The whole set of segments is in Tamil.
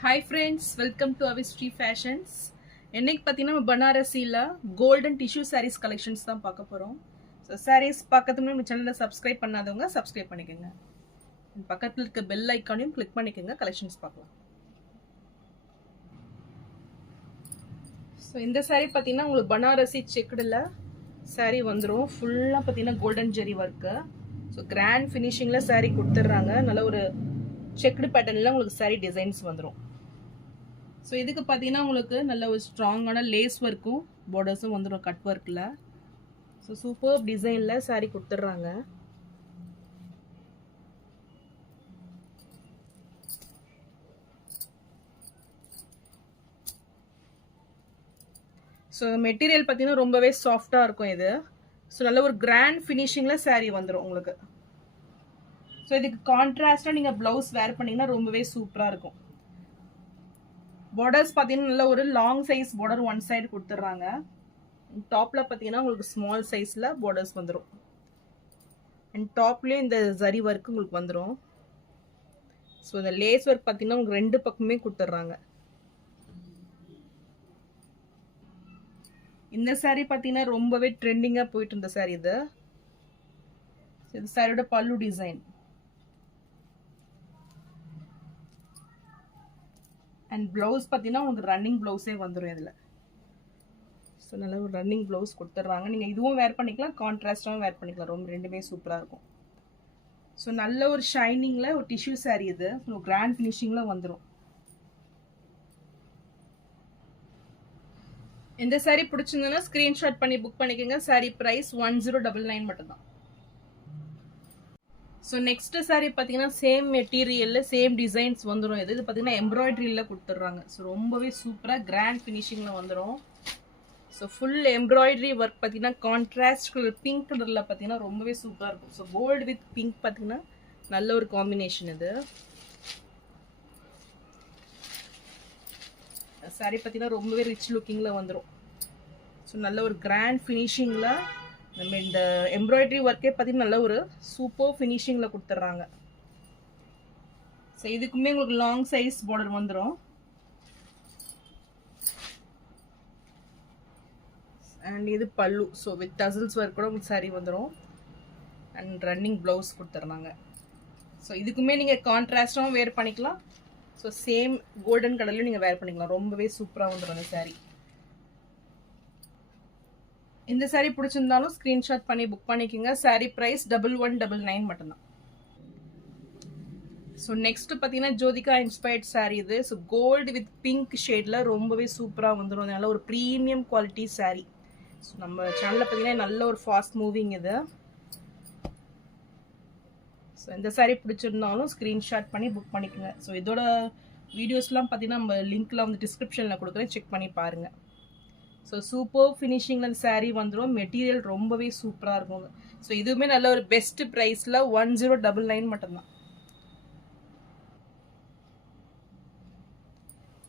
Hi friends, welcome to Avistry Fashions. இன்னைக்கு பார்த்தீங்கன்னா பனாரசியில் கோல்டன் டிஷ்யூ sarees கலெக்ஷன்ஸ் தான் பார்க்க போகிறோம். ஸோ sarees பார்க்கறதுக்கு நம்ம சேனலில் சப்ஸ்கிரைப் பண்ணாதவங்க சப்ஸ்கிரைப் பண்ணிக்கோங்க. பக்கத்தில் இருக்க பெல் ஐக்கானையும் கிளிக் பண்ணிக்கோங்க, கலெக்ஷன்ஸ் பார்க்கலாம். ஸோ இந்த saree பார்த்தீங்கன்னா உங்களுக்கு பனாரசி செக்குடில் saree வந்துடும். ஃபுல்லாக பார்த்தீங்கன்னா கோல்டன் ஜெரி ஒர்க்கு. ஸோ கிராண்ட் ஃபினிஷிங்கில் saree கொடுத்துட்றாங்க. நல்ல ஒரு செக்குடு பேட்டர்னில் உங்களுக்கு saree டிசைன்ஸ் வந்துடும். ஸோ இதுக்கு பார்த்தீங்கன்னா உங்களுக்கு நல்ல ஒரு ஸ்ட்ராங்கான லேஸ் ஒர்க்கும் பார்டர்ஸும் வந்துடும் கட் ஒர்க்கில். ஸோ சூப்பர் டிசைனில் saree கொடுத்துட்றாங்க. ஸோ மெட்டீரியல் பார்த்தீங்கன்னா ரொம்பவே சாஃப்டாக இருக்கும் இது. ஸோ நல்ல ஒரு கிராண்ட் ஃபினிஷிங்கில் saree வந்துடும் உங்களுக்கு. ஸோ இதுக்கு கான்ட்ராஸ்டாக நீங்கள் ப்ளவுஸ் வேர் பண்ணிங்கன்னா ரொம்பவே சூப்பராக இருக்கும். பார்டர்ஸ் பார்த்தீங்கன்னா நல்ல ஒரு long size border one side கொடுத்துட்றாங்க. டாப்பில் பார்த்தீங்கன்னா உங்களுக்கு ஸ்மால் சைஸில் பார்டர்ஸ் வந்துடும். அண்ட் டாப்லேயும் இந்த ஜரி ஒர்க்கு உங்களுக்கு வந்துடும். ஸோ இந்த லேஸ் ஒர்க் பார்த்தீங்கன்னா உங்களுக்கு ரெண்டு பக்கமே கொடுத்துட்றாங்க. இந்த saree பார்த்தீங்கன்னா ரொம்பவே ட்ரெண்டிங்காக போயிட்டு இருந்த saree இது. இது சாரியோட பல்லு டிசைன். அண்ட் ப்ளவுஸ் பார்த்தீங்கன்னா உங்களுக்கு ரன்னிங் ப்ளவுஸே வந்துடும் இதில். ஸோ நல்ல ஒரு ரன்னிங் ப்ளவுஸ் கொடுத்துட்றாங்க. நீங்கள் இதுவும் வேர் பண்ணிக்கலாம், கான்ட்ராஸ்டாகவும் வேர் பண்ணிக்கலாம். ரொம்ப ரெண்டுமே சூப்பராக இருக்கும். ஸோ நல்ல ஒரு ஷைனிங்கில் ஒரு டிஷ்யூ saree இது. ஸோ கிராண்ட் ஃபினிஷிங்கில் வந்துடும். இந்த saree பிடிச்சிருந்ததுன்னா ஸ்க்ரீன்ஷாட் பண்ணி புக் பண்ணிக்கோங்க. saree ப்ரைஸ் 1099 மட்டும்தான். ஸோ நெக்ஸ்ட் saree பார்த்தீங்கன்னா சேம் மெட்டீரியலில் சேம் டிசைன்ஸ் வந்துடும். இது பார்த்தீங்கன்னா எம்ப்ராய்டரியில் கொடுத்துட்றாங்க. ஸோ ரொம்பவே சூப்பராக கிராண்ட் ஃபினிஷிங்கில் வந்துடும். ஸோ ஃபுல் எம்ப்ராய்டரி ஒர்க் பார்த்தீங்கன்னா கான்ட்ராஸ்ட் கலர் பிங்க் கலரில் பார்த்தீங்கன்னா ரொம்பவே சூப்பராக இருக்கும். ஸோ கோல்டு வித் பிங்க் பார்த்தீங்கன்னா நல்ல ஒரு காம்பினேஷன் இது. saree பார்த்தீங்கன்னா ரொம்பவே ரிச் லுக்கிங்கில் வந்துடும். ஸோ நல்ல ஒரு கிராண்ட் ஃபினிஷிங்கில் நம்ம இந்த எம்ப்ராய்டரி ஒர்க்கே பார்த்தீங்கன்னா நல்ல ஒரு சூப்பர் ஃபினிஷிங்கில் கொடுத்துட்றாங்க. ஸோ இதுக்குமே உங்களுக்கு லாங் சைஸ் பார்டர் வந்துடும். அண்ட் இது பல்லு. ஸோ வித் டசல்ஸ் ஒர்க் கூட உங்களுக்கு saree வந்துடும். அண்ட் ரன்னிங் ப்ளவுஸ் கொடுத்துட்றாங்க. ஸோ இதுக்குமே நீங்கள் கான்ட்ராஸ்டாகவும் வேர் பண்ணிக்கலாம். ஸோ சேம் கோல்டன் கலர்லையும் நீங்கள் வேர் பண்ணிக்கலாம். ரொம்பவே சூப்பராக வந்துடும் அந்த saree. இந்த saree பிடிச்சிருந்தாலும் ஸ்க்ரீன்ஷாட் பண்ணி புக் பண்ணிக்கோங்க. saree ப்ரைஸ் 1199 மட்டும்தான். ஸோ நெக்ஸ்ட் பார்த்தீங்கன்னா ஜோதிகா இன்ஸ்பயர்ட் saree இது. ஸோ கோல்டு வித் பிங்க் ஷேடில் ரொம்பவே சூப்பராக வந்துடும். நல்ல ஒரு ப்ரீமியம் குவாலிட்டி saree. ஸோ நம்ம சேனலில் பார்த்தீங்கன்னா நல்ல ஒரு ஃபாஸ்ட் மூவிங் இது. ஸோ இந்த saree பிடிச்சிருந்தாலும் ஸ்க்ரீன்ஷாட் பண்ணி புக் பண்ணிக்கோங்க. ஸோ இதோட வீடியோஸ்லாம் பார்த்தீங்கன்னா நம்ம லிங்க்கில் வந்து டிஸ்கிரிப்ஷனில் கொடுக்குறேன், செக் பண்ணி பாருங்கள். ஸோ சூப்பர் ஃபினிஷிங்கில் அந்த saree வந்துடும். மெட்டீரியல் ரொம்பவே சூப்பராக இருக்கும். ஸோ இதுவுமே நல்ல ஒரு பெஸ்ட் ப்ரைஸில் 1099 மட்டும்தான்.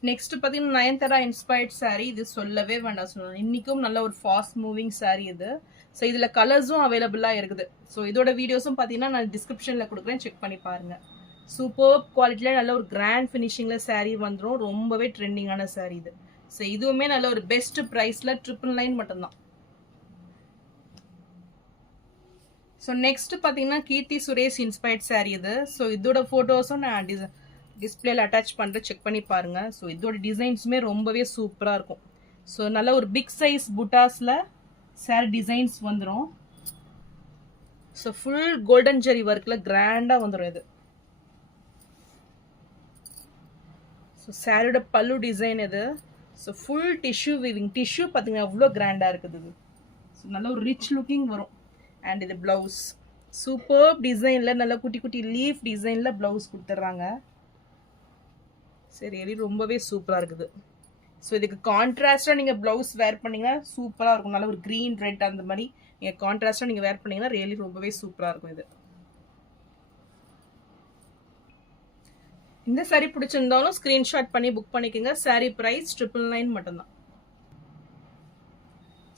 நெக்ஸ்ட் பார்த்தீங்கன்னா நயன்தாரா இன்ஸ்பயர்ட் saree. இது சொல்லவே வேண்டாம். சொல்லணும் இன்றைக்கும் நல்ல ஒரு ஃபாஸ்ட் மூவிங் saree இது. ஸோ இதில் கலர்ஸும் அவைலபிளாக இருக்குது. ஸோ இதோட வீடியோஸும் பார்த்தீங்கன்னா நான் டிஸ்கிரிப்ஷனில் கொடுக்குறேன், செக் பண்ணி பாருங்கள். சூப்பர் குவாலிட்டியில் நல்ல ஒரு கிராண்ட் ஃபினிஷிங்கில் saree வந்துடும். ரொம்பவே ட்ரெண்டிங்கான saree இது. ஸோ இதுவுமே நல்ல ஒரு பெஸ்ட் ப்ரைஸில் 999 மட்டும்தான். ஸோ நெக்ஸ்ட் பார்த்தீங்கன்னா கீர்த்தி சுரேஷ் இன்ஸ்பயர்ட் saree இது. ஸோ இதோட ஃபோட்டோஸும் நான் டிஸ்பிளேல அட்டாச் பண்ணுறேன், செக் பண்ணி பாருங்கள். ஸோ இதோட டிசைன்ஸுமே ரொம்பவே சூப்பராக இருக்கும். ஸோ நல்ல ஒரு பிக் சைஸ் புட்டாஸில் saree டிசைன்ஸ் வந்துடும். ஸோ ஃபுல் கோல்டன் ஜெரி ஒர்க்கில் கிராண்டாக வந்துடும் இது. ஸோ சாரியோட பல்லு டிசைன் இது. So full tissue weaving. Tissue பார்த்தீங்கன்னா அவ்வளோ கிராண்டாக இருக்குது இது. ஸோ நல்ல ஒரு ரிச் லுக்கிங் வரும். அண்ட் இது ப்ளவுஸ் சூப்பர் டிசைனில் நல்ல குட்டி குட்டி லீஃப் டிசைனில் ப்ளவுஸ் கொடுத்துட்றாங்க. சரி, ரொம்பவே சூப்பராக இருக்குது. ஸோ இதுக்கு கான்ட்ராஸ்டாக நீங்கள் ப்ளவுஸ் வேர் பண்ணிங்கன்னா சூப்பராக இருக்கும். நல்ல ஒரு க்ரீன் ரெட் அந்த மாதிரி நீங்கள் கான்ட்ராஸ்டாக நீங்கள் வேர் பண்ணிங்கன்னா ரியலி ரொம்பவே சூப்பராக இருக்கும் இது. இந்த saree பிடிச்சிருந்தாலும் ஸ்க்ரீன்ஷாட் பண்ணி புக் பண்ணிக்கோங்க. saree ப்ரைஸ் 999 மட்டும்தான்.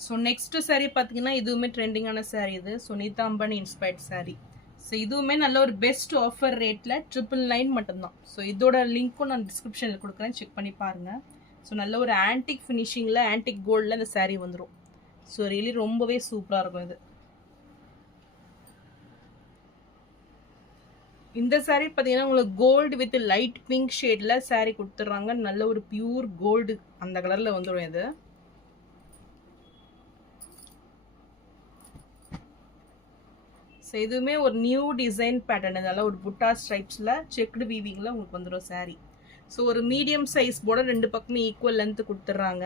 ஸோ நெக்ஸ்ட் saree பார்த்தீங்கன்னா இதுவுமே ட்ரெண்டிங்கான saree இது. Sunita Ambani inspired saree. So இதுவுமே நல்ல ஒரு பெஸ்ட் ஆஃபர் ரேட்டில் 999 மட்டும்தான். ஸோ இதோட லிங்க்கும் நான் டிஸ்கிரிப்ஷனில் கொடுக்குறேன், செக் பண்ணி பாருங்கள். ஸோ நல்ல ஒரு ஆன்டிக் ஃபினிஷிங்கில் ஆன்டிக் கோல்டில் இந்த சாரீ வந்துடும். ஸோ ரியலி ரொம்பவே சூப்பராக இருக்கும் இது. இந்த சாரீ பார்த்தீங்கன்னா உங்களுக்கு கோல்டு வித் லைட் பிங்க் ஷேடில் சாரீ கொடுத்துட்றாங்க. நல்ல ஒரு பியூர் கோல்டு அந்த கலரில் வந்துடும் இது. ஸோ இதுவுமே ஒரு நியூ டிசைன் பேட்டர்ன், இதெல்லாம் ஒரு புட்டா ஸ்ட்ரைப்ஸில் செக்டு வீவிங்கில் உங்களுக்கு வந்துடும் சாரீ. ஸோ ஒரு மீடியம் சைஸ் போட 2 பக்கமே ஈக்குவல் லென்த்து கொடுத்துட்றாங்க.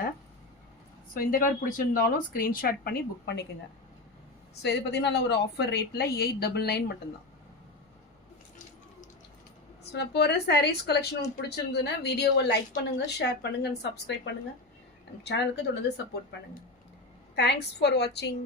ஸோ இந்த கலர் பிடிச்சிருந்தாலும் ஸ்க்ரீன்ஷாட் பண்ணி புக் பண்ணிக்கோங்க. ஸோ இது பார்த்தீங்கன்னா ஒரு ஆஃபர் ரேட்டில் 899 மட்டும்தான். ஸோ நான் போகிற சாரீஸ் கலெக்ஷன் உங்களுக்கு பிடிச்சிருந்ததுன்னா வீடியோவை லைக் பண்ணுங்கள், ஷேர் பண்ணுங்கள், சப்ஸ்கிரைப் பண்ணுங்கள். சேனலுக்கு தொடர்ந்து சப்போர்ட் பண்ணுங்கள். தேங்க்ஸ் ஃபார் வாட்சிங்.